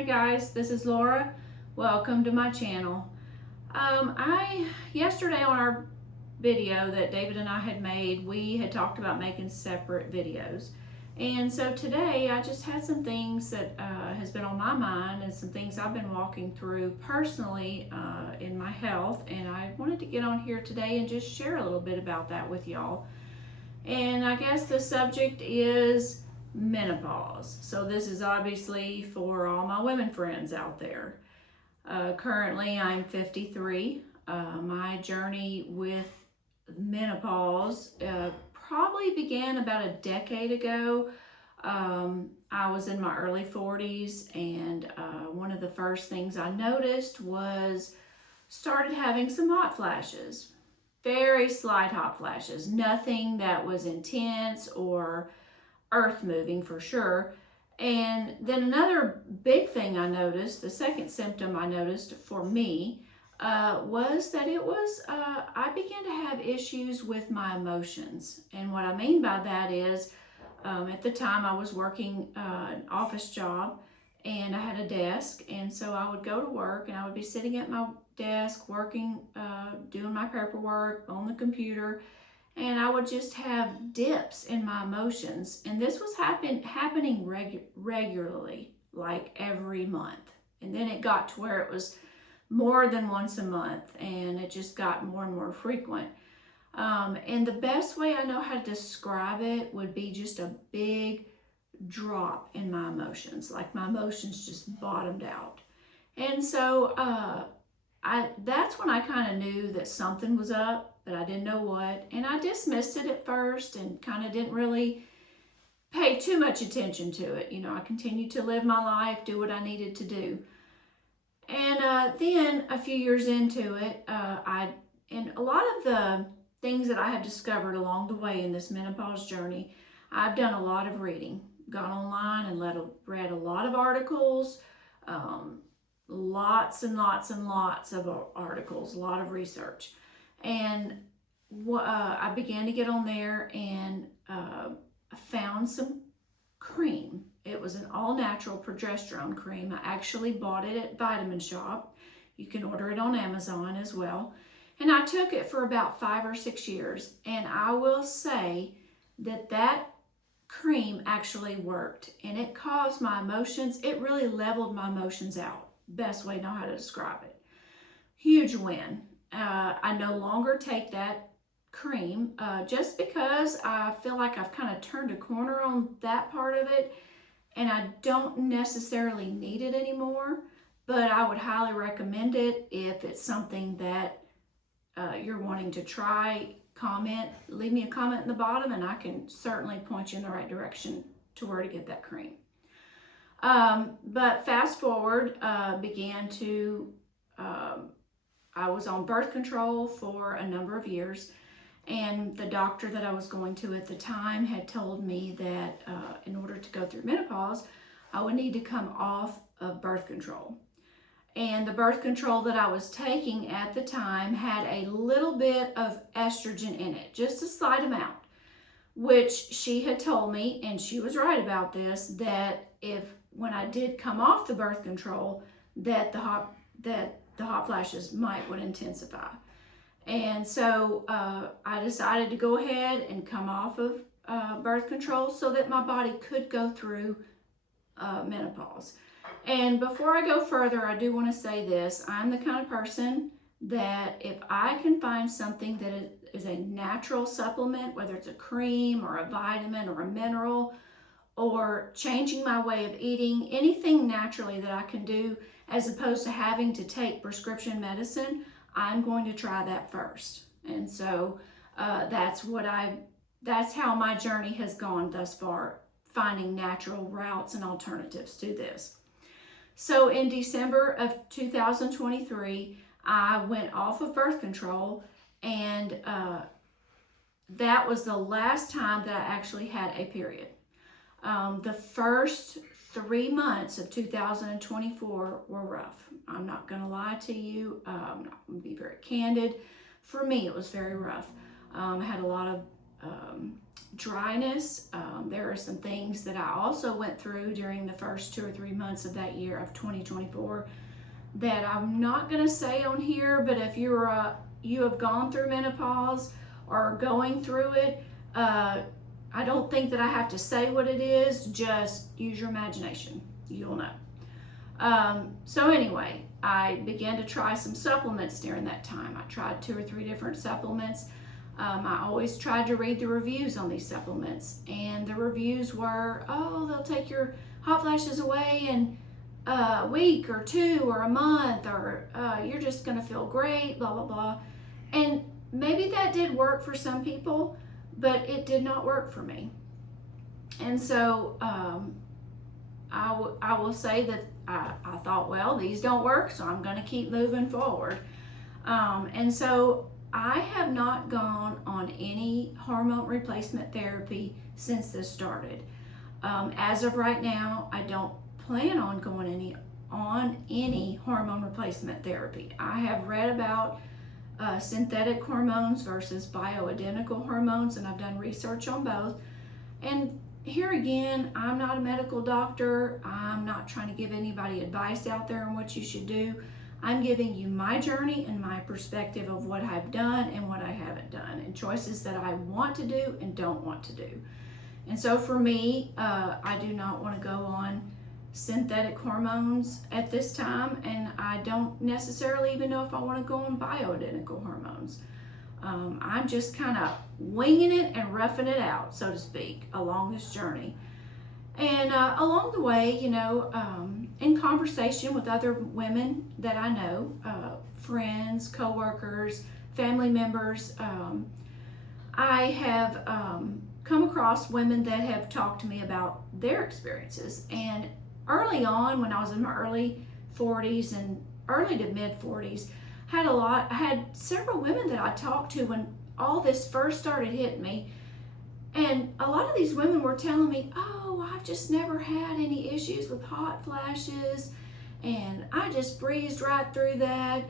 Hi guys, this is Laura. Welcome to my channel. Yesterday on our video that David and I had made, we had talked about making separate videos. And so today I just had some things that has been on my mind and some things I've been walking through personally in my health. And I wanted to get on here today and just share a little bit about that with y'all. And I guess the subject is menopause. So this is obviously for all my women friends out there. Currently I'm 53. My journey with menopause probably began about a decade ago. I was in my early 40s, and one of the first things I noticed was started having some hot flashes. Very slight hot flashes, nothing that was intense or earth moving for sure. And then another big thing I noticed, the second symptom I noticed for me, was that I began to have issues with my emotions. And what I mean by that is, at the time I was working an office job, and I had a desk, and so I would go to work and I would be sitting at my desk working, doing my paperwork on the computer, and I would just have dips in my emotions. And this was happening regularly, like every month. And then it got to where it was more than once a month, and it just got more and more frequent. And the best way I know how to describe it would be just a big drop in my emotions, like my emotions just bottomed out. And so that's when I kind of knew that something was up, but I didn't know what. And I dismissed it at first and kind of didn't really pay too much attention to it. You know, I continued to live my life, do what I needed to do. And then a few years into it, and a lot of the things that I have discovered along the way in this menopause journey, I've done a lot of reading, gone online and read a lot of articles, lots and lots and lots of articles, a lot of research. And I began to get on there and found some cream. It was an all-natural progesterone cream. I actually bought it at Vitamin Shop. You can order it on Amazon as well. And I took it for about 5 or 6 years. And I will say that cream actually worked. And it caused my emotions, it really leveled my emotions out. Best way to know how to describe it. Huge win. I no longer take that cream just because I feel like I've kind of turned a corner on that part of it, and I don't necessarily need it anymore, but I would highly recommend it if it's something that you're wanting to try. Leave me a comment in the bottom, and I can certainly point you in the right direction to where to get that cream. But fast forward, I was on birth control for a number of years, and the doctor that I was going to at the time had told me that in order to go through menopause, I would need to come off of birth control. And the birth control that I was taking at the time had a little bit of estrogen in it, just a slight amount, which she had told me, and she was right about this, that when I did come off the birth control, that the hot flashes would intensify. And so I decided to go ahead and come off of birth control so that my body could go through menopause. And before I go further, I do want to say this. I'm the kind of person that if I can find something that is a natural supplement, whether it's a cream or a vitamin or a mineral, or changing my way of eating, anything naturally that I can do as opposed to having to take prescription medicine, I'm going to try that first. And so that's how my journey has gone thus far, finding natural routes and alternatives to this. So in December of 2023, I went off of birth control, and that was the last time that I actually had a period. The first 3 months of 2024 were rough. I'm not going to lie to you. I'm not going to be very candid. For me, it was very rough. I had a lot of dryness. There are some things that I also went through during the first 2 or 3 months of that year of 2024 that I'm not going to say on here, but if you have gone through menopause or going through it, I don't think that I have to say what it is. Just use your imagination. You'll know. So anyway, I began to try some supplements during that time. I tried 2 or 3 different supplements. I always tried to read the reviews on these supplements, and the reviews were, oh, they'll take your hot flashes away in a week or 2 or a month, or you're just going to feel great, blah, blah, blah. And maybe that did work for some people, but it did not work for me. And so I will say that I thought, well, these don't work, so I'm going to keep moving forward. And so I have not gone on any hormone replacement therapy since this started. As of right now, I don't plan on going on any hormone replacement therapy. I have read about synthetic hormones versus bioidentical hormones, and I've done research on both. And here again, I'm not a medical doctor. I'm not trying to give anybody advice out there on what you should do. I'm giving you my journey and my perspective of what I've done and what I haven't done, and choices that I want to do and don't want to do. And so for me, I do not want to go on synthetic hormones at this time, and I don't necessarily even know if I want to go on bioidentical hormones. I'm just kind of winging it and roughing it out, so to speak, along this journey. And along the way, in conversation with other women that I know, friends, coworkers, family members, I have come across women that have talked to me about their experiences. And early on, when I was in my early 40s and early to mid 40s, I had several women that I talked to when all this first started hitting me. And a lot of these women were telling me, oh, I've just never had any issues with hot flashes, and I just breezed right through that.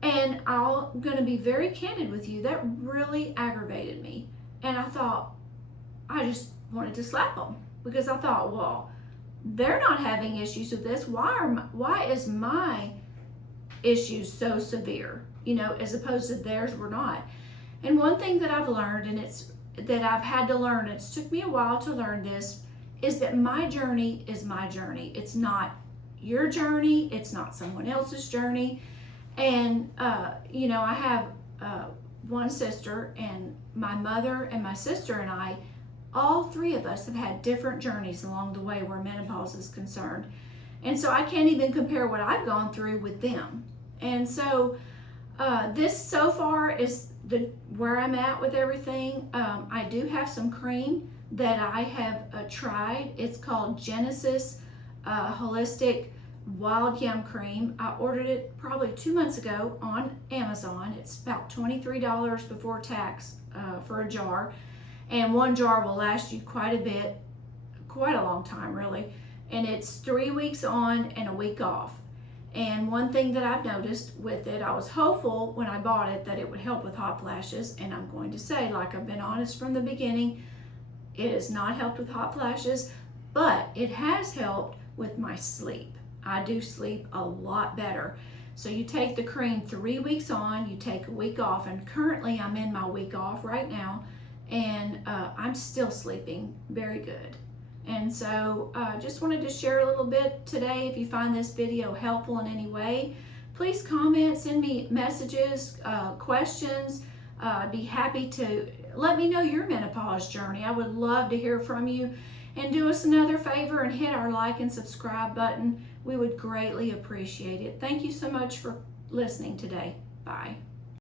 And I'm going to be very candid with you, that really aggravated me. And I thought, I just wanted to slap them, because I thought, well, they're not having issues with this. Why is my issues so severe, as opposed to theirs were not? And one thing that I've learned, and that I've had to learn, it took me a while to learn this, is that my journey is my journey. It's not your journey. It's not someone else's journey. And, I have one sister, and my mother and my sister and I, all 3 of us have had different journeys along the way where menopause is concerned. And so I can't even compare what I've gone through with them. And so this so far is where I'm at with everything. I do have some cream that I have tried. It's called Genesis Holistic Wild Yam Cream. I ordered it probably 2 months ago on Amazon. It's about $23 before tax for a jar. And 1 jar will last you quite a long time really. And it's 3 weeks on and a week off. And one thing that I've noticed with it, I was hopeful when I bought it that it would help with hot flashes. And I'm going to say, like I've been honest from the beginning, it has not helped with hot flashes, but it has helped with my sleep. I do sleep a lot better. So you take the cream 3 weeks on, you take a week off, and currently I'm in my week off right now, and I'm still sleeping very good. And so just wanted to share a little bit today. If you find this video helpful in any way, please comment, send me messages, questions. I'd be happy to let me know your menopause journey. I would love to hear from you. And do us another favor and hit our like and subscribe button. We would greatly appreciate it. Thank you so much for listening today. Bye.